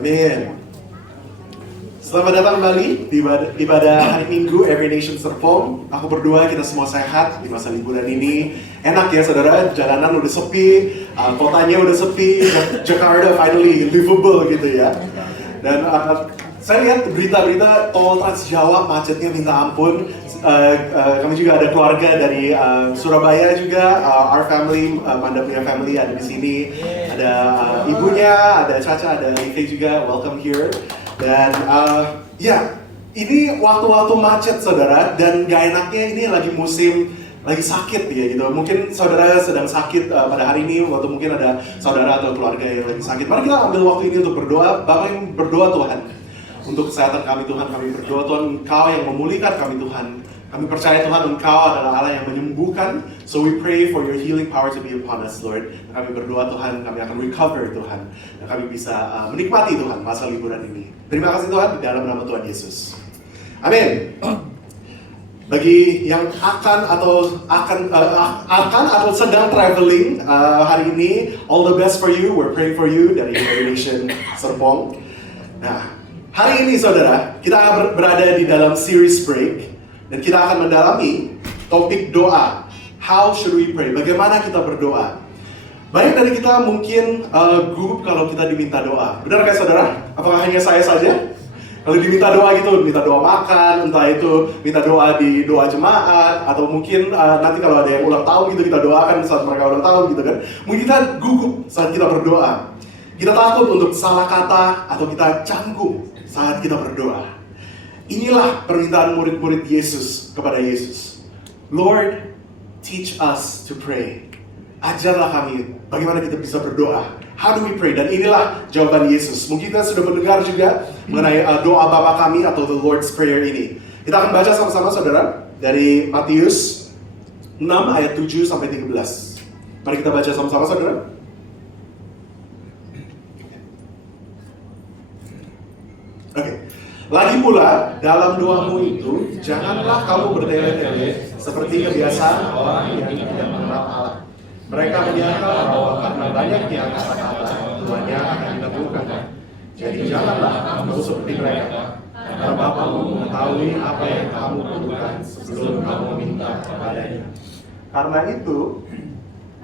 Amin. Selamat datang kembali di ibadah hari Minggu Every Nation Serpong. Aku berdoa kita semua sehat di masa liburan ini. Enak ya saudara, jalanan udah sepi, kotanya udah sepi, Jakarta finally livable gitu ya. Dan saya lihat berita-berita tol Trans Jawa macetnya minta ampun. Kami juga ada keluarga dari Surabaya juga, our family, Manda punya family ada di sini. Ada ibunya, ada Caca, ada Ive juga, welcome here. Dan ya, ini waktu-waktu macet saudara, dan gak enaknya ini lagi musim, lagi sakit ya gitu. Mungkin saudara sedang sakit pada hari ini, waktu mungkin ada saudara atau keluarga yang lagi sakit. Mari kita ambil waktu ini untuk berdoa. Bapak yang berdoa Tuhan, untuk kesehatan kami Tuhan, kami berdoa Tuhan, Engkau yang memulihkan kami Tuhan. Kami percaya Tuhan Engkau adalah Allah yang menyembuhkan. So we pray for your healing power to be upon us Lord. Dan kami berdoa Tuhan, kami akan recover Tuhan. Dan kami bisa menikmati Tuhan masa liburan ini. Terima kasih Tuhan, di dalam nama Tuhan Yesus. Amin. Bagi yang akan atau sedang traveling hari ini, all the best for you, we're praying for you dari Every Nation Serpong. Nah, hari ini saudara, kita akan berada di dalam series break. Dan kita akan mendalami topik doa. How should we pray? Bagaimana kita berdoa? Banyak dari kita mungkin gugup kalau kita diminta doa. Benar kan saudara? Apakah hanya saya saja? Kalau diminta doa gitu, minta doa makan, entah itu minta doa di doa jemaat, atau mungkin nanti kalau ada yang ulang tahun gitu kita doakan saat mereka ulang tahun gitu kan. Mungkin kita gugup saat kita berdoa. Kita takut untuk salah kata atau kita canggung saat kita berdoa. Inilah permintaan murid-murid Yesus kepada Yesus. Lord, teach us to pray. Ajarlah kami bagaimana kita bisa berdoa. How do we pray? Dan inilah jawaban Yesus. Mungkin kita sudah mendengar juga mengenai doa Bapa kami atau the Lord's Prayer ini. Kita akan baca sama-sama saudara dari Matius 6 ayat 7 sampai 13. Mari kita baca sama-sama saudara. Oke. Lagi pula, dalam doamu itu, janganlah kamu bertele-tele seperti kebiasaan orang yang tidak mengenal Allah. Mereka menyangka bahwa karena banyaknya kata-kata, Tuhannya akan dikabulkan. Jadi janganlah kamu seperti mereka, karena Bapamu mengetahui apa yang kamu butuhkan sebelum kamu minta kepadanya. Karena itu,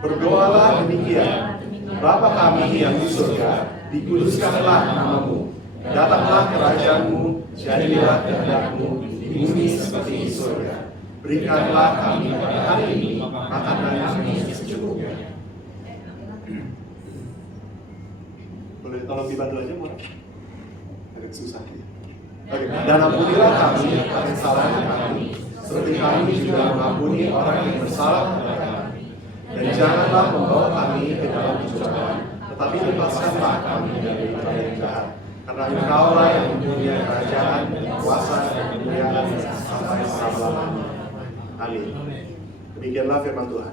berdoalah demikian, Bapa kami yang di surga, dikuduskanlah namamu. Datanglah kerajaanmu, jadilah kehendakmu di bumi seperti di surga. Berikanlah kami pada hari ini makanan kami secukupnya. Boleh tolong dibantu aja, Mona? Agak susah ya. Oke. Dan ampunilah kami akan kesalahan kami, seperti kami juga mengampuni orang yang bersalah kepada kami. Dan janganlah membawa kami ke dalam pencobaan, tetapi lepaskanlah kami dari yang jahat. Karena Engkaulah yang mempunyai kerajaan, kuasa, dan kemuliaan sampai selama-lamanya. Amin. Demikianlah firman Tuhan.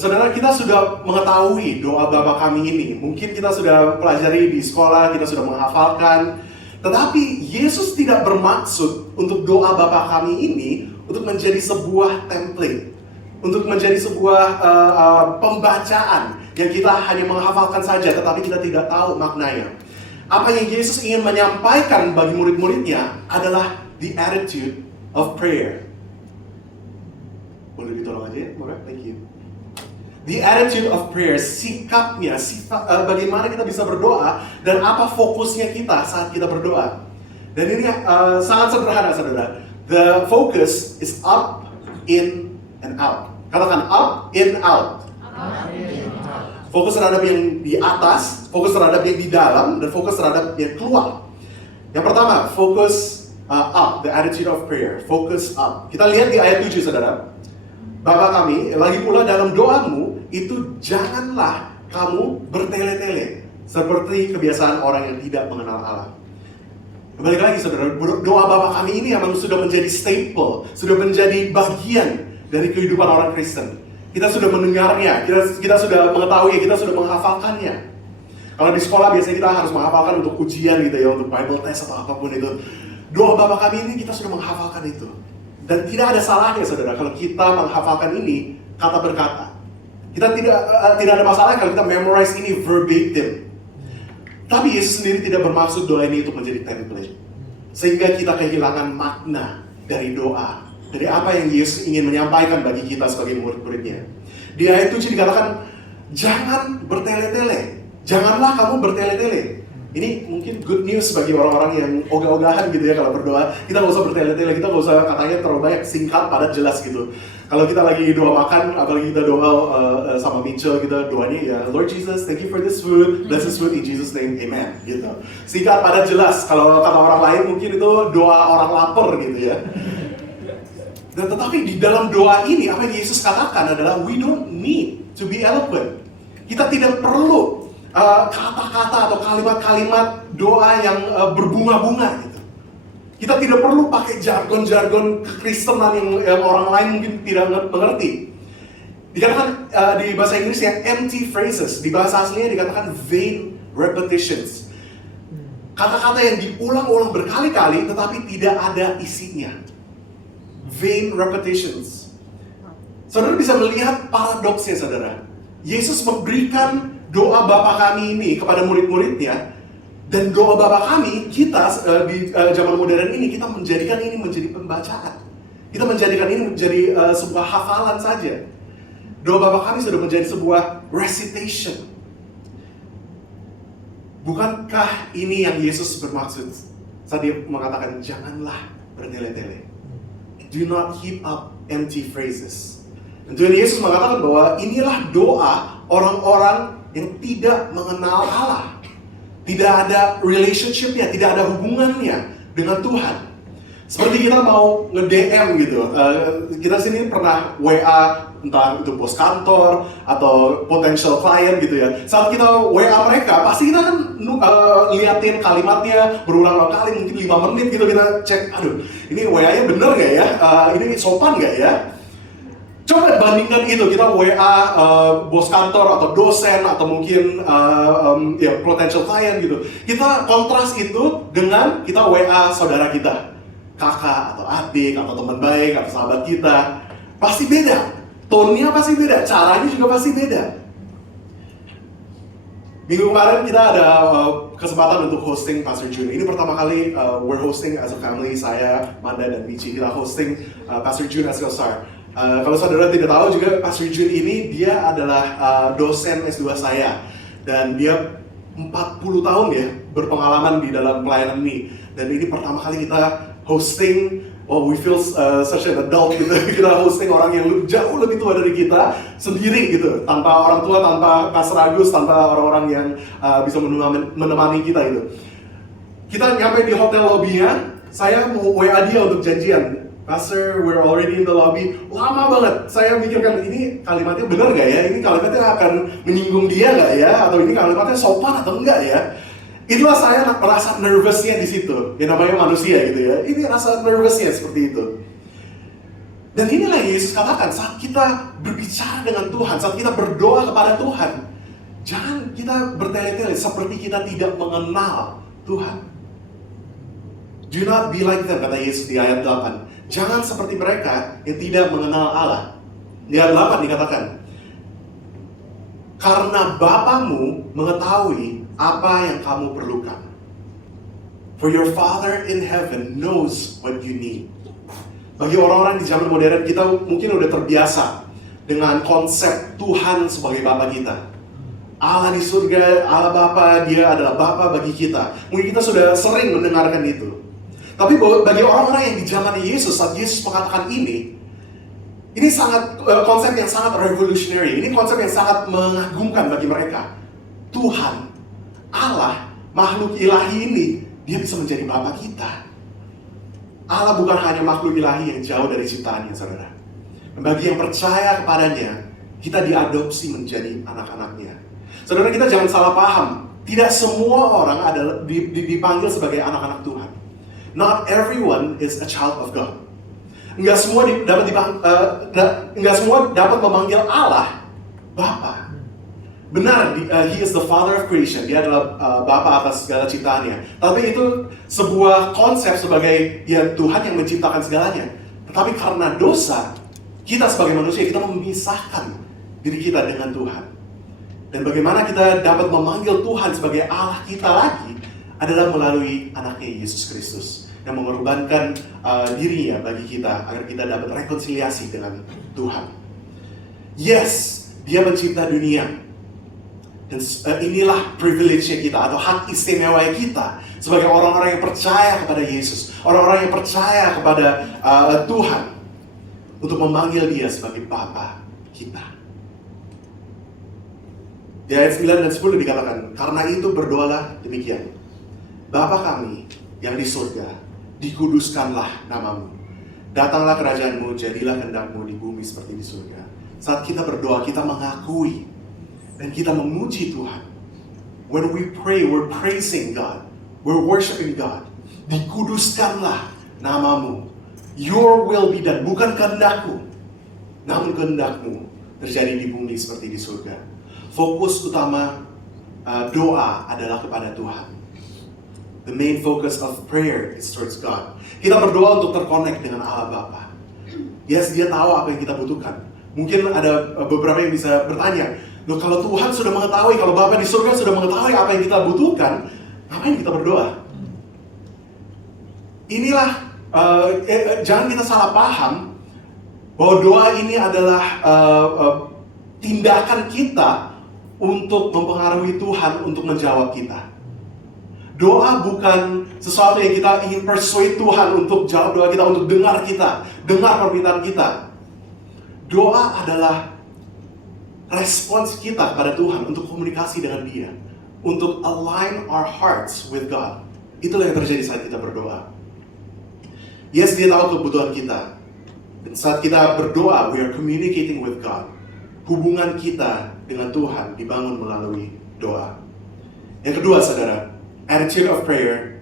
Saudara, kita sudah mengetahui doa Bapa kami ini. Mungkin kita sudah pelajari di sekolah, kita sudah menghafalkan. Tetapi Yesus tidak bermaksud untuk doa Bapa kami ini untuk menjadi sebuah template, untuk menjadi sebuah pembacaan yang kita hanya menghafalkan saja, tetapi kita tidak tahu maknanya. Apa yang Yesus ingin menyampaikan bagi murid-muridnya adalah the attitude of prayer. Boleh ditolong aja ya, Mora? Thank you. The attitude of prayer, sikapnya, bagaimana kita bisa berdoa, dan apa fokusnya kita saat kita berdoa. Dan ini sangat sederhana, saudara. The focus is up, in, and out. Katakan up, in, out. Fokus terhadap yang di atas, fokus terhadap yang di dalam, dan fokus terhadap yang keluar. Yang pertama, fokus up, the attitude of prayer. Fokus up. Kita lihat di ayat 7, saudara. Bapa kami, lagi pula dalam doamu, itu janganlah kamu bertele-tele, seperti kebiasaan orang yang tidak mengenal Allah. Kembali lagi, saudara, doa Bapa kami ini memang sudah menjadi staple, sudah menjadi bagian dari kehidupan orang Kristen. Kita sudah mendengarnya, kita sudah mengetahui, kita sudah menghafalkannya. Kalau di sekolah biasanya kita harus menghafalkan untuk ujian gitu ya, untuk Bible test atau apapun itu. Doa Bapa kami ini kita sudah menghafalkan itu. Dan tidak ada salahnya saudara kalau kita menghafalkan ini kata berkata. Kita tidak ada masalah kalau kita memorize ini verbatim. Tapi Yesus sendiri tidak bermaksud doa ini untuk menjadi template, sehingga kita kehilangan makna dari doa, dari apa yang Yesus ingin menyampaikan bagi kita sebagai murid-muridnya. Di ayat 7 dikatakan, jangan bertele-tele, janganlah kamu bertele-tele. Ini mungkin good news bagi orang-orang yang ogah-ogahan gitu ya kalau berdoa. Kita nggak usah bertele-tele, kita nggak usah katanya terlalu banyak, singkat, padat, jelas gitu. Kalau kita lagi doa makan, apalagi kita doa sama Mitchell, kita doanya ya, Lord Jesus, thank you for this food, bless this food in Jesus name, amen. Gitu. Singkat, padat, jelas. Kalau kata orang lain mungkin itu doa orang lapar gitu ya. Dan tetapi di dalam doa ini, apa yang Yesus katakan adalah, we don't need to be eloquent. Kita tidak perlu kata-kata atau kalimat-kalimat doa yang berbunga-bunga gitu. Kita tidak perlu pakai jargon-jargon kekristenan yang orang lain mungkin tidak mengerti. Dikatakan di bahasa Inggrisnya empty phrases, di bahasa aslinya dikatakan vain repetitions. Kata-kata yang diulang-ulang berkali-kali tetapi tidak ada isinya. Vain repetitions. Saudara bisa melihat paradoksnya, saudara. Yesus memberikan doa Bapa kami ini kepada murid-muridnya, dan doa Bapa kami, kita di zaman modern ini, kita menjadikan ini menjadi pembacaan. Kita menjadikan ini menjadi sebuah hafalan saja. Doa Bapa kami sudah menjadi sebuah recitation. Bukankah ini yang Yesus bermaksud saat dia mengatakan, janganlah bertele-tele. Do not heap up empty phrases. Dan Tuhan Yesus mengatakan bahwa inilah doa orang-orang yang tidak mengenal Allah. Tidak ada relationship-nya, tidak ada hubungannya dengan Tuhan. Seperti kita mau nge-DM gitu. Kita sini pernah WA, entah itu bos kantor atau potential client gitu ya. Saat kita WA mereka, pasti kita kan liatin kalimatnya berulang-ulang kali, mungkin 5 menit gitu kita cek, aduh ini WA-nya bener gak ya? Ini sopan gak ya? Coba bandingkan itu, kita WA bos kantor atau dosen atau mungkin ya potential client gitu. Kita kontras itu dengan kita WA saudara kita, kakak atau adik atau teman baik atau sahabat kita. Pasti beda, tone-nya pasti beda, caranya juga pasti beda. Minggu kemarin kita ada kesempatan untuk hosting Pastor Jun. Ini pertama kali we're hosting as a family, saya, Manda, dan Michi. Kita hosting Pastor Jun as Gosar. Kalau saudara tidak tahu juga, Pastor Jun ini dia adalah dosen S2 saya. Dan dia 40 tahun ya berpengalaman di dalam pelayanan ini. Dan ini pertama kali kita hosting, we feel such an adult gitu. Kita hosting orang yang jauh lebih tua dari kita sendiri gitu. Tanpa orang tua, tanpa Pastor Agus, tanpa orang-orang yang bisa menemani kita itu. Kita nyampe di hotel lobby-nya, saya mau WA dia untuk janjian. Pastor, we're already in the lobby. Lama banget. Saya mikirkan, ini kalimatnya benar nggak ya? Ini kalimatnya akan menyinggung dia nggak ya? Atau ini kalimatnya sopan atau enggak ya? Itulah saya merasa nervousnya di situ. Ya namanya manusia gitu ya. Ini rasa nervousnya seperti itu. Dan inilah yang Yesus katakan, saat kita berbicara dengan Tuhan, saat kita berdoa kepada Tuhan, jangan kita bertele-tele seperti kita tidak mengenal Tuhan. Do not be like them, kata Yesus di ayat 8. Jangan seperti mereka yang tidak mengenal Allah. Di ayat 8 dikatakan, karena Bapamu mengetahui apa yang kamu perlukan. For your Father in heaven knows what you need. Bagi orang-orang di zaman modern, kita mungkin udah terbiasa dengan konsep Tuhan sebagai Bapa kita. Allah di surga, Allah Bapa, dia adalah Bapa bagi kita. Mungkin kita sudah sering mendengarkan itu. Tapi bagi orang-orang yang di zaman Yesus, saat Yesus mengatakan ini sangat konsep yang sangat revolutionary. Ini konsep yang sangat mengagumkan bagi mereka. Tuhan, Allah, makhluk ilahi ini, dia bisa menjadi Bapa kita. Allah bukan hanya makhluk ilahi yang jauh dari ciptaannya, saudara. Bagi yang percaya kepadanya, kita diadopsi menjadi anak-anaknya. Saudara, kita jangan salah paham. Tidak semua orang adalah dipanggil sebagai anak-anak Tuhan. Not everyone is a child of God. Enggak semua dapat memanggil Allah Bapa. Benar, He is the Father of creation. Dia adalah Bapa atas segala ciptaannya. Tapi itu sebuah konsep sebagai ya Tuhan yang menciptakan segalanya. Tetapi karena dosa, kita sebagai manusia, kita memisahkan diri kita dengan Tuhan. Dan bagaimana kita dapat memanggil Tuhan sebagai Allah kita lagi adalah melalui anaknya Yesus Kristus yang mengorbankan dirinya bagi kita agar kita dapat rekonsiliasi dengan Tuhan. Yes, Dia mencipta dunia. Dan inilah privilege kita atau hak istimewa kita sebagai orang-orang yang percaya kepada Yesus, orang-orang yang percaya kepada Tuhan, untuk memanggil Dia sebagai Bapa kita. Di ayat 9 dan 10 dikatakan, karena itu berdoalah demikian. Bapa kami yang di surga, dikuduskanlah namamu. Datanglah kerajaanmu, jadilah kehendakmu di bumi seperti di surga. Saat kita berdoa, kita mengakui dan kita memuji Tuhan. When we pray, we're praising God. We're worshiping God. Dikuduskanlah namamu. Your will be done. Bukan kehendakku, namun kehendakmu terjadi di bumi seperti di surga. Fokus utama doa adalah kepada Tuhan. The main focus of prayer is towards God. Kita berdoa untuk terkonek dengan Allah Bapa. Yes, Dia tahu apa yang kita butuhkan. Mungkin ada beberapa yang bisa bertanya, loh, kalau Tuhan sudah mengetahui, kalau Bapa di surga sudah mengetahui apa yang kita butuhkan, ngapain kita berdoa? Inilah, jangan kita salah paham bahwa doa ini adalah tindakan kita untuk mempengaruhi Tuhan untuk menjawab kita. Doa bukan sesuatu yang kita ingin persuade Tuhan untuk jawab doa kita, untuk dengar permintaan kita. Doa adalah respons kita kepada Tuhan untuk komunikasi dengan Dia, untuk align our hearts with God. Itulah yang terjadi saat kita berdoa. Yes, Dia tahu kebutuhan kita. Dan saat kita berdoa, we are communicating with God. Hubungan kita dengan Tuhan dibangun melalui doa. Yang kedua, saudara, attitude of prayer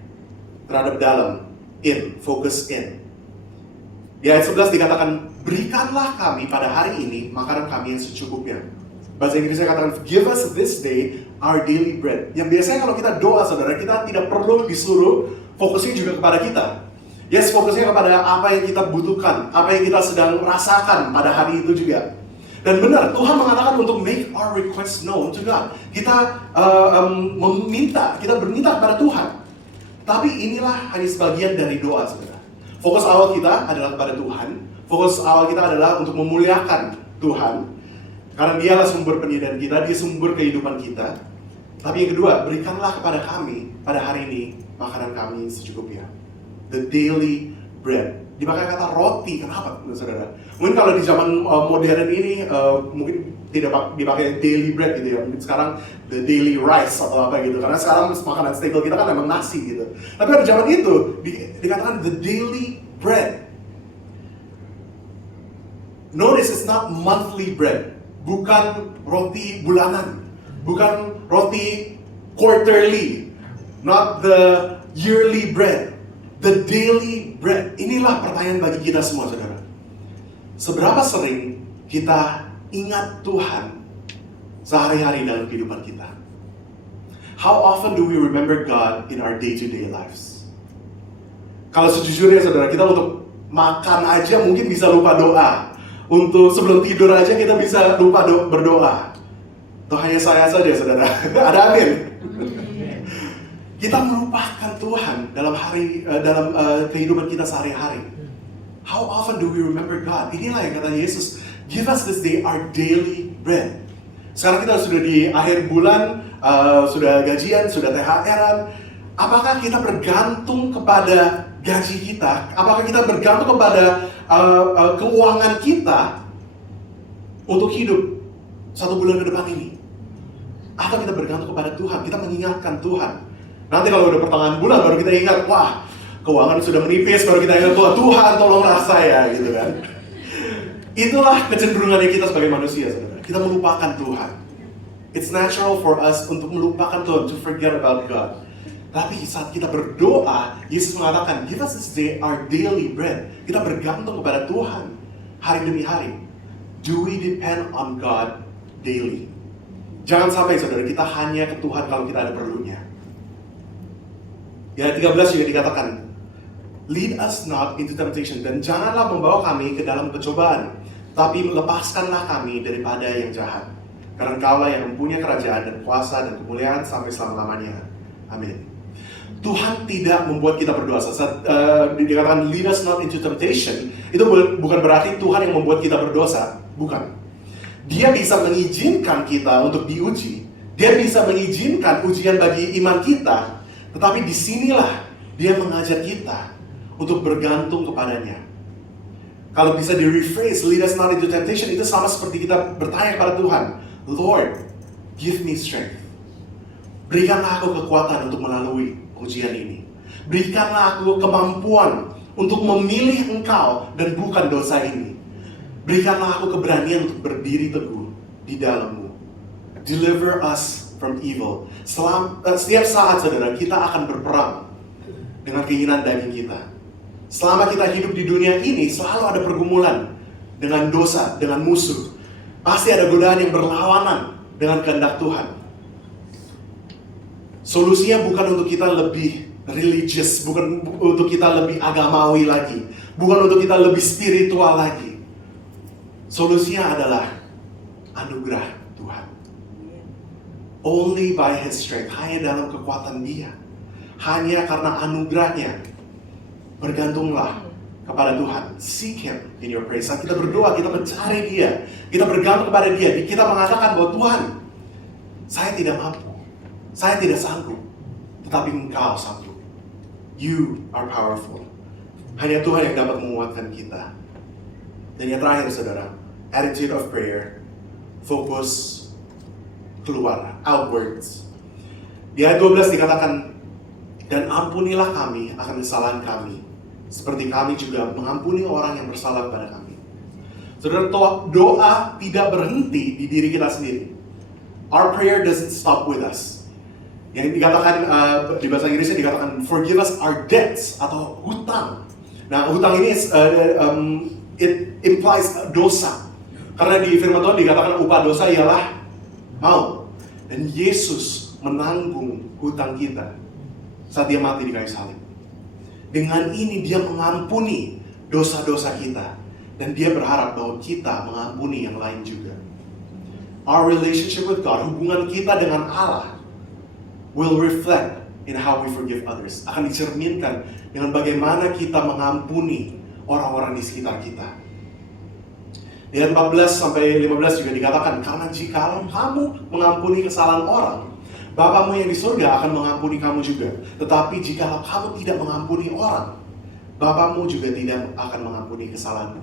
terhadap dalam, focus in. Di ayat 11 dikatakan, berikanlah kami pada hari ini makanan kami yang secukupnya. Bahasa Inggrisnya katakan, give us this day our daily bread. Yang biasanya kalau kita doa, saudara, kita tidak perlu disuruh fokusnya juga kepada kita. Yes, fokusnya kepada apa yang kita butuhkan, apa yang kita sedang rasakan pada hari itu juga. Dan benar, Tuhan mengatakan untuk make our request known to God. Kita kita berminta kepada Tuhan. Tapi inilah hanya sebagian dari doa, saudara. Fokus awal kita adalah kepada Tuhan. Fokus awal kita adalah untuk memuliakan Tuhan. Karena Dialah sumber penyediaan kita, Dia sumber kehidupan kita. Tapi yang kedua, berikanlah kepada kami pada hari ini makanan kami secukupnya. The daily bread. Dipakai kata roti, kenapa, saudara? Mungkin kalau di zaman modern ini mungkin tidak dipakai daily bread gitu ya. Mungkin sekarang the daily rice atau apa gitu. Karena sekarang makanan staple kita kan memang nasi gitu. Tapi pada zaman itu dikatakan the daily bread. Notice it's not monthly bread. Bukan roti bulanan. Bukan roti quarterly. Not the yearly bread. The daily bread. Inilah pertanyaan bagi kita semua, saudara. Seberapa sering kita ingat Tuhan sehari-hari dalam kehidupan kita? How often do we remember God in our day-to-day lives? Kalau sejujurnya, saudara, kita untuk makan aja mungkin bisa lupa doa. Untuk sebelum tidur aja kita bisa lupa berdoa. Atau hanya saya saja, saudara? Ada amin? Kita melupakan Tuhan dalam kehidupan kita sehari-hari. How often do we remember God? Inilah yang kata Yesus, give us this day our daily bread. Sekarang kita sudah di akhir bulan, sudah gajian, sudah THR-an. Apakah kita bergantung kepada gaji kita? Apakah kita bergantung kepada keuangan kita untuk hidup 1 bulan ke depan ini? Atau kita bergantung kepada Tuhan? Kita mengingatkan Tuhan. Nanti kalau udah pertengahan bulan baru kita ingat, wah, keuangan sudah menipis, baru kita ingat, Tuhan tolonglah saya, gitu kan. Itulah kecenderungannya kita sebagai manusia, saudara. Kita melupakan Tuhan. It's natural for us untuk melupakan Tuhan, to forget about God. Tapi saat kita berdoa, Yesus mengatakan, give us this day our daily bread. Kita bergantung kepada Tuhan hari demi hari. Do we depend on God daily? Jangan sampai, saudara, kita hanya ke Tuhan kalau kita ada perlunya. Ya, 13 juga dikatakan, lead us not into temptation, dan janganlah membawa kami ke dalam pencobaan, tapi lepaskanlah kami daripada yang jahat. Karena Engkaulah yang mempunyai kerajaan dan kuasa dan kemuliaan sampai selama-lamanya. Amin. Tuhan tidak membuat kita berdosa. Dikatakan lead us not into temptation, itu bukan berarti Tuhan yang membuat kita berdosa. Bukan. Dia bisa mengizinkan kita untuk diuji. Dia bisa mengizinkan ujian bagi iman kita. Tetapi disinilah dia mengajak kita untuk bergantung kepadanya. Kalau bisa di-rephrase, lead us not into temptation, itu sama seperti kita bertanya kepada Tuhan, Lord, give me strength. Berikanlah aku kekuatan untuk melalui ujian ini. Berikanlah aku kemampuan untuk memilih Engkau dan bukan dosa ini. Berikanlah aku keberanian untuk berdiri teguh di dalam-Mu. Deliver us from evil. Setiap saat, saudara, kita akan berperang dengan keinginan daging kita. Selama kita hidup di dunia ini, selalu ada pergumulan dengan dosa, dengan musuh. Pasti ada godaan yang berlawanan dengan kehendak Tuhan. Solusinya bukan untuk kita lebih religious, bukan untuk kita lebih agamawi lagi, bukan untuk kita lebih spiritual lagi. Solusinya adalah anugerah Tuhan. Only by His strength, hanya dalam kekuatan Dia. Hanya karena anugerahnya. Bergantunglah kepada Tuhan. Seek Him in your prayer. Saat kita berdoa, kita mencari Dia. Kita bergantung kepada Dia. Kita mengatakan bahwa Tuhan, saya tidak mampu. Saya tidak sanggup. Tetapi Engkau sanggup. You are powerful. Hanya Tuhan yang dapat menguatkan kita. Dan yang terakhir, saudara, attitude of prayer. Fokus keluar, outwards. Di ayat 12 dikatakan, dan ampunilah kami akan kesalahan kami, seperti kami juga mengampuni orang yang bersalah kepada kami. Saudara, doa tidak berhenti di diri kita sendiri. Our prayer doesn't stop with us. Yang dikatakan, di bahasa Inggrisnya dikatakan, forgive us our debts, atau hutang. Nah, hutang ini, it implies dosa. Karena di firman Tuhan dikatakan upah dosa ialah maut. Dan Yesus menanggung hutang kita saat Dia mati di kayu salib. Dengan ini Dia mengampuni dosa-dosa kita. Dan Dia berharap bahwa kita mengampuni yang lain juga. Our relationship with God, hubungan kita dengan Allah, will reflect in how we forgive others. Akan dicerminkan dengan bagaimana kita mengampuni orang-orang di sekitar kita. Di ayat 14 sampai 15 juga dikatakan, karena jika kamu mengampuni kesalahan orang, Bapamu yang di surga akan mengampuni kamu juga. Tetapi jika kamu tidak mengampuni orang, Bapamu juga tidak akan mengampuni kesalahanmu.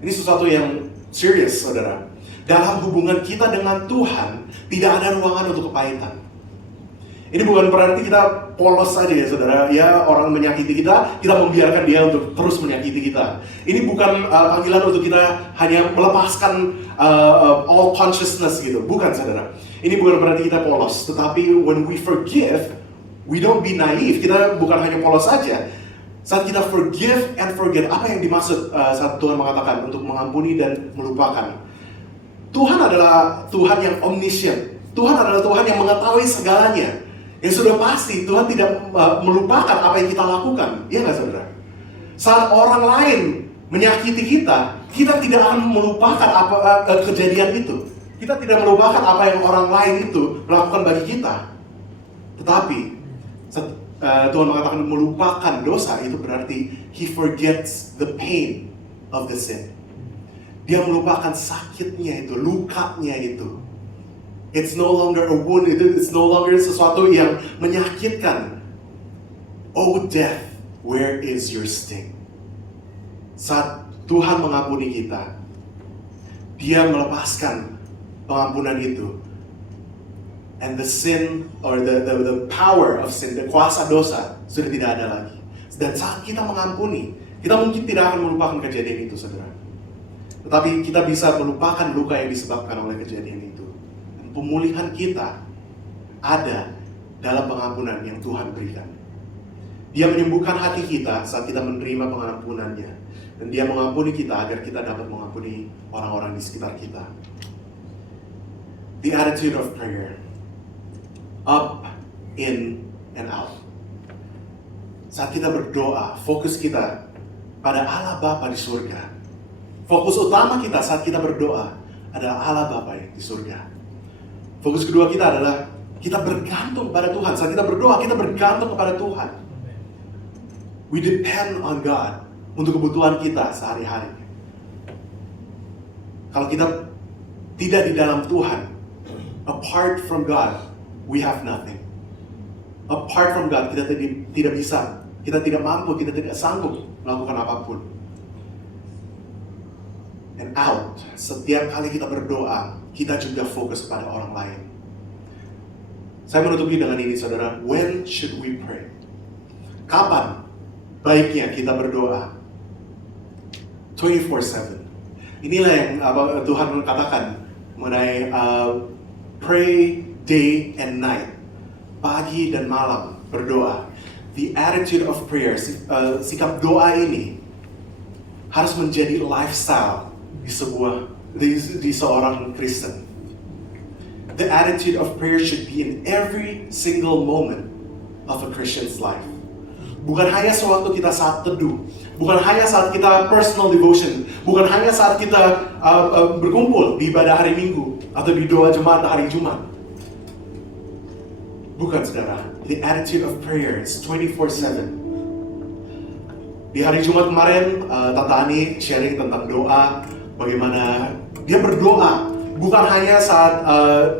Ini sesuatu yang serius, saudara. Dalam hubungan kita dengan Tuhan, tidak ada ruangan untuk kepahitan. Ini bukan berarti kita polos saja ya saudara, ya orang menyakiti kita membiarkan dia untuk terus menyakiti kita. Ini bukan panggilan untuk kita hanya melepaskan all consciousness gitu, bukan saudara. Ini bukan berarti kita polos, tetapi when we forgive, we don't be naive. Kita bukan hanya polos saja. Saat kita forgive and forget, apa yang dimaksud saat Tuhan mengatakan untuk mengampuni dan melupakan? Tuhan adalah Tuhan yang omniscient. Tuhan adalah Tuhan yang mengetahui segalanya. Yang sudah pasti Tuhan tidak melupakan apa yang kita lakukan. Iya nggak saudara? Saat orang lain menyakiti kita, kita tidak akan melupakan kejadian itu. Kita tidak melupakan apa yang orang lain itu melakukan bagi kita. Tetapi Tuhan mengatakan melupakan dosa, itu berarti He forgets the pain of the sin. Dia melupakan sakitnya itu, lukanya itu. It's no longer a wound, it's no longer sesuatu yang menyakitkan. Oh death, where is your sting? Saat Tuhan mengampuni kita, Dia melepaskan pengampunan itu. And the sin, or the power of sin, the kuasa dosa, sudah tidak ada lagi. Dan saat kita mengampuni, kita mungkin tidak akan melupakan kejadian itu, saudara. Tetapi kita bisa melupakan luka yang disebabkan oleh kejadian itu. Pemulihan kita ada dalam pengampunan yang Tuhan berikan. Dia menyembuhkan hati kita saat kita menerima pengampunannya. Dan Dia mengampuni kita agar kita dapat mengampuni orang-orang di sekitar kita. The attitude of prayer. Up, in, and out. Saat kita berdoa, fokus kita pada Allah Bapa di surga. Fokus utama kita saat kita berdoa adalah Allah Bapa di surga. Fokus kedua kita adalah kita bergantung pada Tuhan. Saat kita berdoa, kita bergantung kepada Tuhan. We depend on God untuk kebutuhan kita sehari-hari. Kalau kita tidak di dalam Tuhan, apart from God, we have nothing. Apart from God, kita tidak bisa, kita tidak mampu, kita tidak sanggup melakukan apapun. And out, setiap kali kita berdoa, kita juga fokus pada orang lain. Saya menutupi dengan ini, saudara. When should we pray? Kapan baiknya kita berdoa? 24/7. Inilah yang Tuhan katakan mengenai pray day and night. Pagi dan malam berdoa. The attitude of prayer, sikap doa ini harus menjadi lifestyle di seorang Kristen. The attitude of prayer should be in every single moment of a Christian's life. Bukan hanya sewaktu kita saat teduh, bukan hanya saat kita personal devotion, bukan hanya saat kita berkumpul di ibadah hari Minggu atau di doa jemaat hari Jumat. Bukan, saudara. The attitude of prayer is 24/7. Di hari Jumat kemarin, Tante Ani sharing tentang doa, bagaimana dia berdoa, bukan hanya saat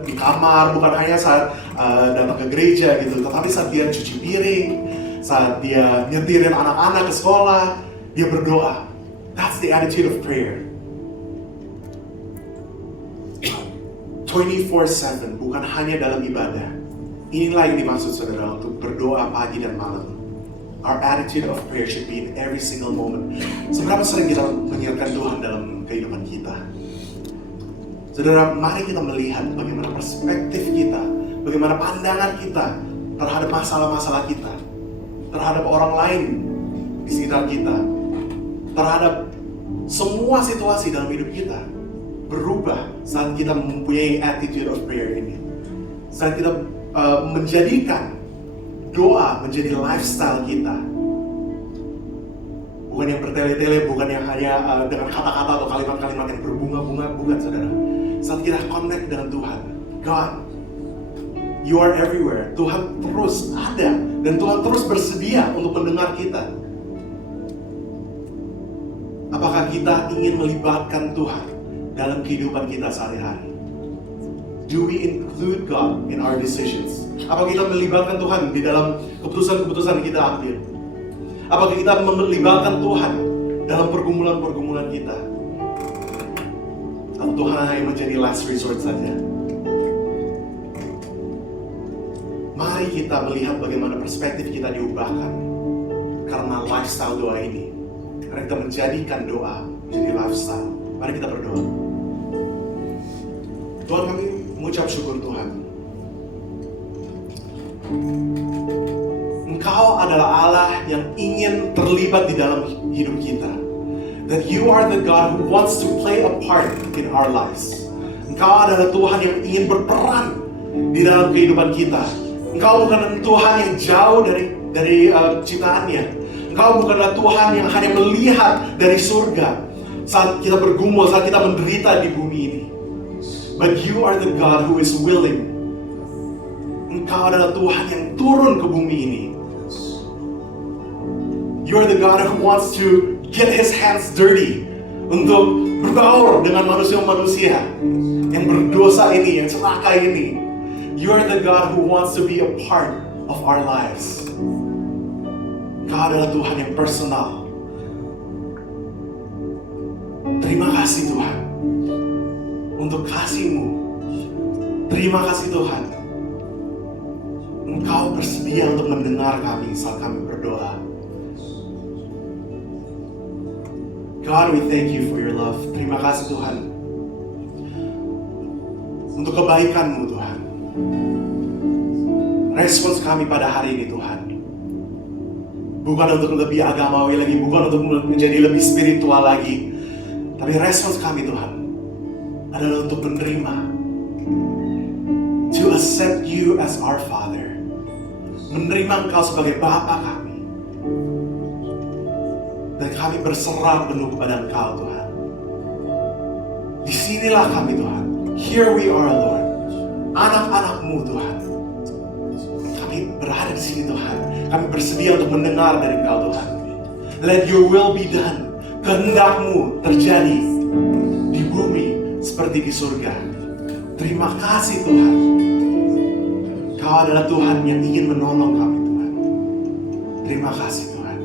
di kamar, bukan hanya saat datang ke gereja gitu, tetapi saat dia cuci piring, saat dia nyetirin anak-anak ke sekolah, dia berdoa. That's the attitude of prayer. 24/7, bukan hanya dalam ibadah. Inilah yang dimaksud, saudara, untuk berdoa pagi dan malam. Our attitude of prayer should be in every single moment. Seberapa sering kita mengingatkan Tuhan dalam kehidupan kita? Saudara, mari kita melihat bagaimana perspektif kita, bagaimana pandangan kita terhadap masalah-masalah kita, terhadap orang lain di sekitar kita, terhadap semua situasi dalam hidup kita berubah saat kita mempunyai attitude of prayer ini. Saat kita menjadikan doa menjadi lifestyle kita. Bukan yang bertele-tele, bukan yang hanya dengan kata-kata atau kalimat-kalimat yang berbunga-bunga, bukan, saudara. Saat kita connect dengan Tuhan, God, you are everywhere. Tuhan terus ada dan Tuhan terus bersedia untuk mendengar kita. Apakah kita ingin melibatkan Tuhan dalam kehidupan kita sehari-hari? Do we include God in our decisions? Apakah kita melibatkan Tuhan di dalam keputusan-keputusan yang kita ambil? Apakah kita melibatkan Tuhan dalam pergumulan-pergumulan kita? Atau Tuhan hanya menjadi last resort saja? Mari kita melihat bagaimana perspektif kita diubahkan karena lifestyle doa ini. Karena kita menjadikan doa menjadi lifestyle. Mari kita berdoa. Tuhan, kami mengucap syukur, Tuhan. Engkau adalah Allah yang ingin terlibat di dalam hidup kita. That you are the God who wants to play a part in our lives. Engkau adalah Tuhan yang ingin berperan di dalam kehidupan kita. Engkau bukan Tuhan yang jauh dari ciptaannya. Engkau bukanlah Tuhan yang hanya melihat dari surga saat kita bergumul, saat kita menderita di bumi ini. But you are the God who is willing. Engkau adalah Tuhan yang turun ke bumi ini. You are the God who wants to get his hands dirty untuk berbaur dengan manusia-manusia yang berdosa ini, yang celaka ini. You are the God who wants to be a part of our lives. Engkau adalah Tuhan yang personal. Terima kasih, Tuhan, untuk kasih-Mu. Terima kasih, Tuhan, Engkau bersedia untuk mendengar kami saat kami berdoa. God, we thank you for your love. Terima kasih, Tuhan, untuk kebaikan-Mu, Tuhan. Respons kami pada hari ini, Tuhan, bukan untuk lebih agamawi lagi, bukan untuk menjadi lebih spiritual lagi, tapi respons kami, Tuhan, adalah untuk menerima, to accept you as our Father, menerima Engkau sebagai Bapa kami, dan kami berserah penuh kepada Engkau, Tuhan. Disinilah kami, Tuhan. Here we are, Lord. anak-anak-Mu Tuhan. Kami berada di sini Tuhan. Kami bersedia untuk mendengar dari Engkau Tuhan. Let your will be done. Kehendak-Mu terjadi di bumi seperti di surga. Terima kasih Tuhan. Kau adalah Tuhan yang ingin menolong kami Tuhan. Terima kasih Tuhan.